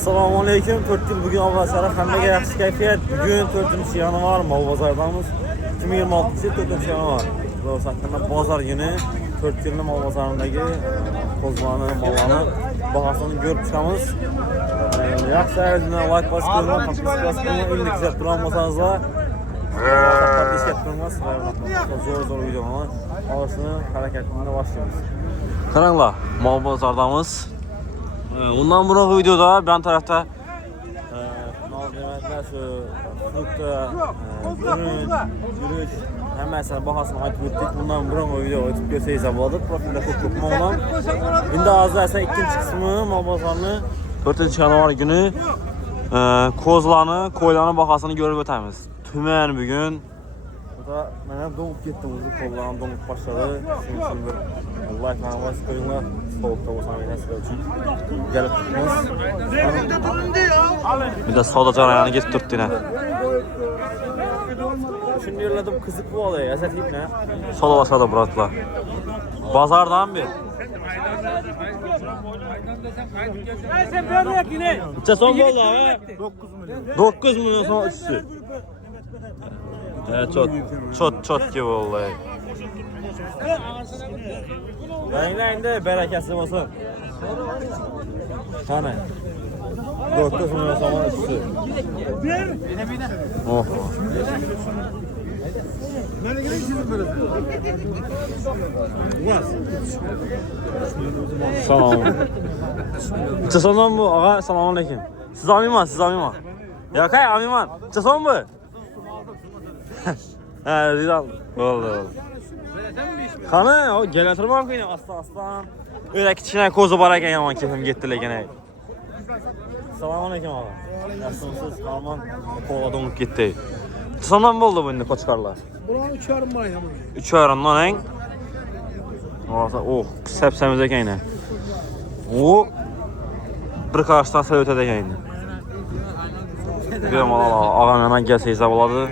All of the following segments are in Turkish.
Assalomu alaykum. 4 yil bugün avvasara hammaga yaxshi kayfiyat. Bugün 4-yanvar Mal bozordamiz. 2026 4-yanvar. Ro'satdan bozor günü 4 yilning Mal bozorindagi qo'zg'oloni, mallarni bahosini ko'rib chiqamiz. Yaxshi bilan like bosib qo'ying, podpiska bosib qo'ying, uyni kuzatib turolmasanizlar. Zo'r videolar. Olasini harakatini boshlaymiz. Qaranglar, Mal bozordamiz. Ondan burun videoda ben tarafta yürüyüş hemen bahasını açıp ettik. Bundan burun video açıp göstereceğiz abladık. Profilde çok oğlan. Şimdi azda ikinci kısmı mal bazarını 4. yanvar günü kozlarını, koylarını bahasını görüp ötemiz. Tümen bugün. Burada ben donup gittim. Uzun kollarım donup başladı. Şimdi bir Allah kanavas koyunlar. Soğukta olsan beni nasıl ölçün. Gelip tutmaz. Bir de sağda carayana geçip tuttu yine. Şimdi yerledim kızık bu olaya. Esat ip ne? Sola başladı Burat'la. Bazardan bir. İçe son mu oldu abi? 9 milyon son üstü. Evet çok gibi vallahi. Renglerinde bereketli olsun. Hani 9 milyon sonra üstü. Oh. Salam. Çıson bu ağa, selamun aleyküm. Siz amiman, siz amiman. Ya kay amiman. Çıson bu. He, Rizal. Oldu. Kanı, o geletirmem ki aslan. Öyle kiçine kozu barayken yaman keyfim gitti legene. Selamun aleyküm ağa. Nasılsınız? Kalman kola donup gitti. Çısandan mı oldu bu indi koçkarlar? Ulan 3 yarım var ya. 3 yarım lan en. Oh, sepsemize kayne. O bir karşıdan söylete kayne. Görüm Allah ağam hemen gelse hesap oladı.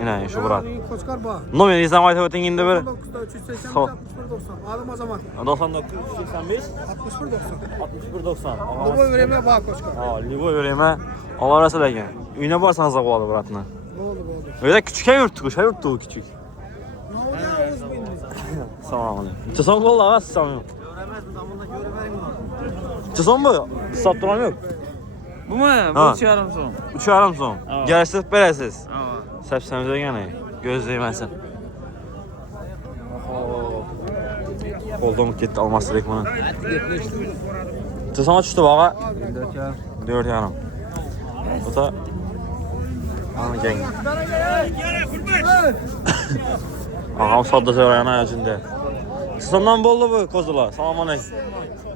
Yine şu Burak. Koçkar bağ. Nomen izlem ayet öten indi bir. 99'da 380 61 90. Alım o zaman. 99 85 61 90. 61 90. Bu vereme bağ Koçkar. Livo vereme. Allah razı olsun. Üyüne barsanız da oladı Burak'la. Oldu. Öyle küçükken yurttuk, şey yurttuk küçük. Ne oluyor ağız bindi? Sağ olun. Çıson bol ağa siz sanıyorum. Göremez mi? Damında görüverim mi? Çıson mu? Sat duran yok. Bu mu? Ha. Bu 3 yarım son. 3 yarım son. Evet. Geliştirip verəsiz. Evet. Səpsəmizə gene. Gözləyməsin. Koldan getdi alması direkt bana. Çıson düşdü bağa. 4 yarım. Bu da Anı geng. Ağam sadda söyləyən ayacında. Çısandan boldu bu kozular. Salam aleyküm.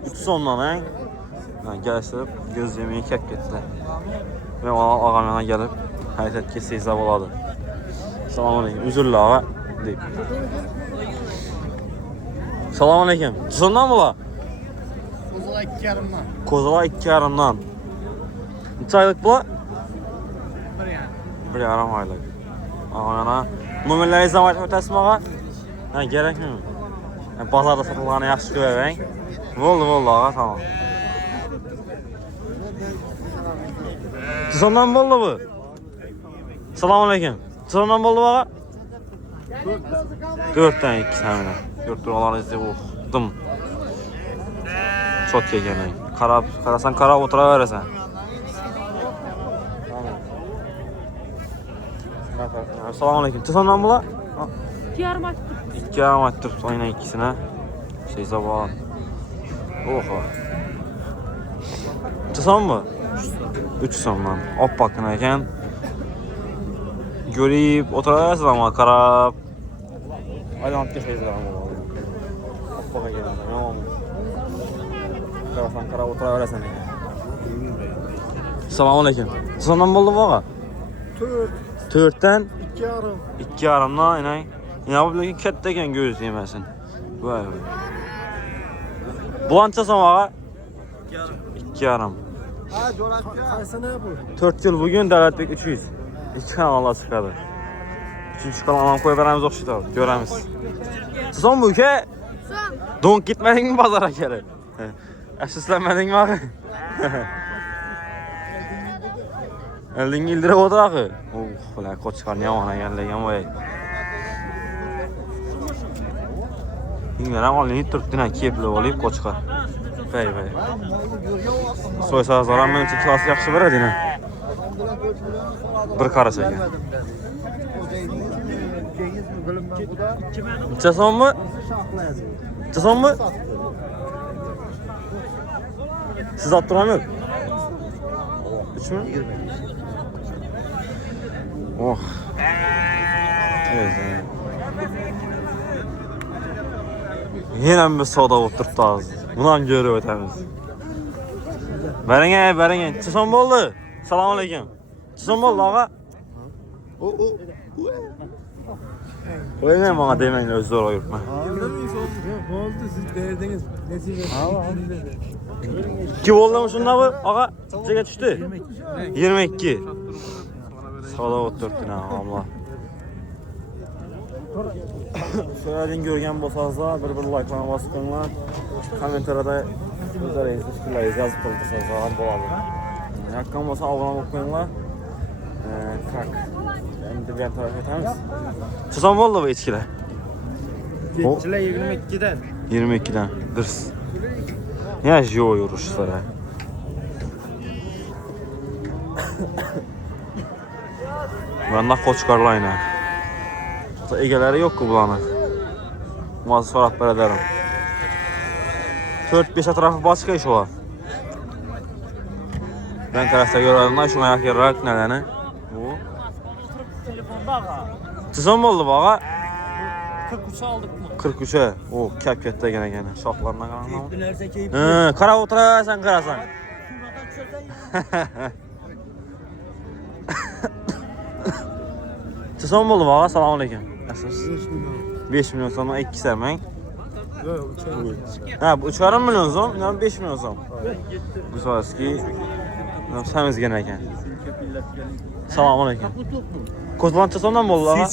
3 sondan he. Gəlişdirib gözləməyə kət getdilər. Ve ağam yana gəlib hərəkət keçsə hesab oladı. Salam aleyküm. Üzürlü ağa deyib. Salam aleyküm. Çısandan mı la? Kozula 2 yarımdan. Kozula 2 yarımdan. Neçə aylıq bu la? 1 yani. 1 yarım aylıq. Ağam yana. Nömrələri zaman ötəsim ağa? Hə, gərək mi? Bazarda satılanı yaxşı görək. Voldu ağa, tamam. Çısandan boldu bu. Selamun aleyküm. Çısandan boldu ağa? 4'ten 2 səminə. 4 liralar izləyib oxudum. Çok yegəni. Karasan kara otura verəsən. Selamun aleyküm. Çısandan bu la? 2 yarım açtık. 2 yarım attır oyna ikisine. Şey zabağın. Oha. Çısan mı? 3 sondan. Hop bakın eken. Göreyip oturabilirsin ama karab. Hadi antke şey zabağın. Hop baka gelin. Ne olmuş? Karasan karab oturabilirsin. Selamun aleyküm. Çısandan buldu mu ağa? 4. 4'ten 2 yarım. 2 yarımdan inay. Ya bu bilgi ketteken gözleyemezsin. Vay vay. Bulança ağa? 2 yarım. Ha coğrafya. Kaysana bu. 4 yıl bugün Devletbek 300. 2 kanala çıkadı. 3. kanaldan koy veremiz okşudu. Göremiz. Son bu ülke. Donk gitmedin mi pazara kere? Əsislenmedin mi ağa? Elini ildirip oturakı. Ulan koçkar ne ona geldiğin vay. İngilizler alını Türk'ten keyifli olayıp koçkar. Bey. Soysa zaran benim için klası yaxşı veredi ne? Bir kara çekin. İçeson mu? İçeson mu? Siz attıran yok. 3 mü? Oh. Evet. Yine bir soda oturttu ağzı. Bundan görüyor ötemiz. Berenge. Çıson boldu. Selamun aleyküm. Çıson boldu ağa. Öyle mi bana demeyin öz zor oyurtma. Oldu siz verdiniz. Kim oldu mu şundan bu? Ağa ceket düştü. 22. Soda oturttun ha Allah. Söylediğin görgen bolsanızlar bir like'larına basqınlar. Kommentarda özlerinizdə fikirlərinizi yazıb qaldırsanız болады. Haqqan bolsa abunə olub qoyunlar. Kak. Endi bir tərəf etəmiz. Çısan oldu bu içkilər? Geççiler 22'den. 22'den. Dırs. Ya jiyo yoruşlara. Bende koçkarla yine. Egeleri yok ki bulanık. Mazı sorat ederim. 4-5 etrafı başka iş var. Ben tarafta görüyorum şuna ayak yararak nedeni. Bu. Çısan mı oldu bağa? 43'e aldık mı? 43'e. O kepkette gene. Şaplarına kalan. Kara otura sen karasan. Çısan mı oldu bağa? Selamun aleyküm. 5 milyon sonra 2 sermen. Ha, bu 3,5 milyon son, yani 5 milyon son. Bu sonraki semiz gene eken. Selamun aleyküm. Kozban çısandan mı oldu ağa?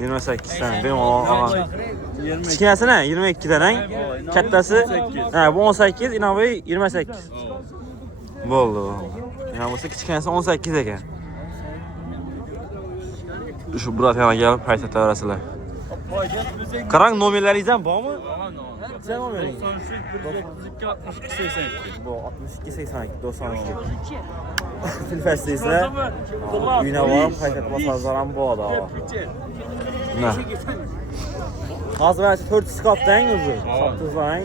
28 tane. Benim ağa. Kiçkinesi ne? 22 tane. Kattası. Ha, bu 18, inavı 28. Bu oldu. Yani bu kiçkinesi 18 eken. Şu buraya yana gelip paytaxta arasılar. Karan nomerleri izlem var mı? Sen nomeri? 62 Bu 62 92. Filfeste ise yine var paytaxta basarzaran bu ada. Ne? Hazır ben 400 kaptan yüzü. Saptınız lan.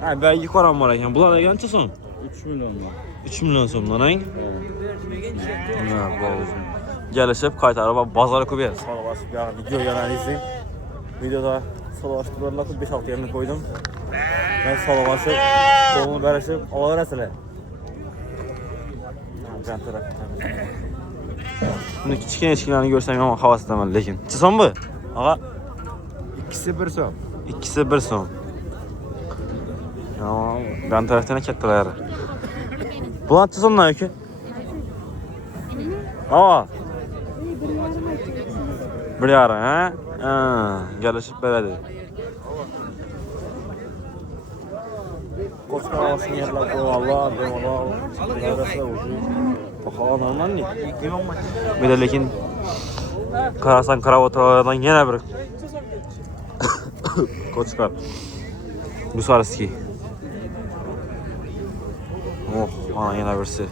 Ha belki koran var eken. Bunlar da gelen çıksın. 3 milyon. 3 milyon sonundan ayın. Ne bu olsun. Gelişip kaytarıp bazara koyuyor. Sonra başıp ya video yanarı izleyin. Videoda solalaştırırlar 5-6 yerini koydum. Ben solalaşıp, kolunu bərəşib, ala verəsilə. Can tərəf. Şimdi kiçikən eşkilərini görsəm ama havası deməli lekin. Çısan bu? Ağa? İkisi bir son. İkisi bir son. Ya ben tərəfdən kətdilər. Bulan çısan ne ki? Ağa? Bir yarın ha? Gelişip belədir. Koçka ağasını yerler koyarlar, demolar, neresi ucu. Bakalım normal mi? Bir de lekin karasan karavotralardan yine bir koçka. Bu sarıski. Oh, ana yine birisi.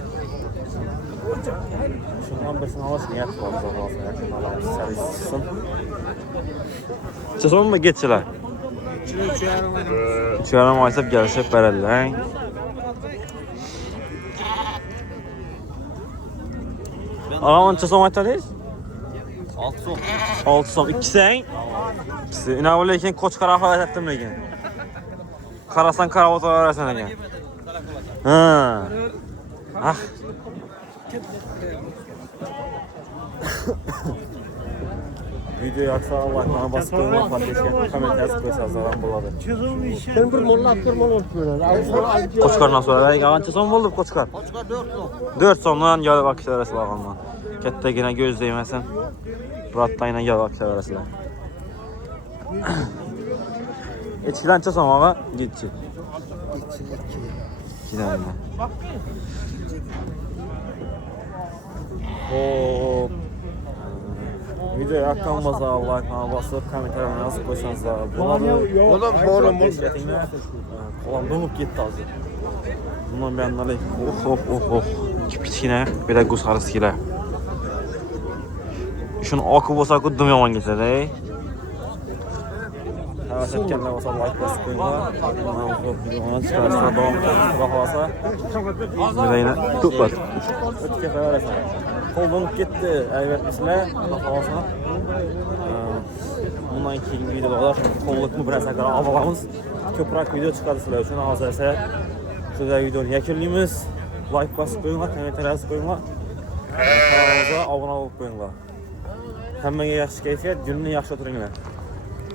Şundan birisini alasın, yer koyarsan alasın, yakın alamız, servis çıksın. Çıksın mı geççiler? Çağıran vaysap gelişip verələr. Ağamın çıksın vaysapdayız? 6 son. 6 son, ikisi. İkisi. İnavı lekin koç kara hava ettim lekin. Karasan kara otalar arasına lekin. Ah. Videoyu aksa Allah'tan basıp koyma paylaşırken komentar yazıp zaran buladı. Sen bir molla böyle. Koçkardan sonra yağancı son oldu koçkar. Koçkar 4 son. 4 sondan gel vakit arası bağlanma. Kette yine göz değmesin. Buratta yine gel vakit arası. İçkiden çıksam ağa gitçi. Gidelim. Hop. Video yaklanmasa like basıp komentarlarına yazıp koysanız da buladı. Oğlum forum Esretingler. Kolam donup gitti azı. Bundan beyanlar oh. Kipiçkine bir de guz karısı gile. Şunu akı olsa kuddum yaman geçer ey. Evet etkenler olsa like basıp koyunlar. Ona çıkarsa devam edelim. Bakalasa. Bir de yine tutlar. Ötke kadar efendim. Kol donup gitti. Evet misle. Bakalasa. Bundan keyin videolar kolluk mu bir nəsə qədər avalamız. Köprak video çıxardı sizlər üçün hazırsa. Şurada videonu yakınlayımız. Like basıp koyunlar, komentar yazıp koyunlar. Kanalımıza abone olup koyunlar. Həmməyə yaxşı keyfiyyət, gününü yaxşı oturunlar.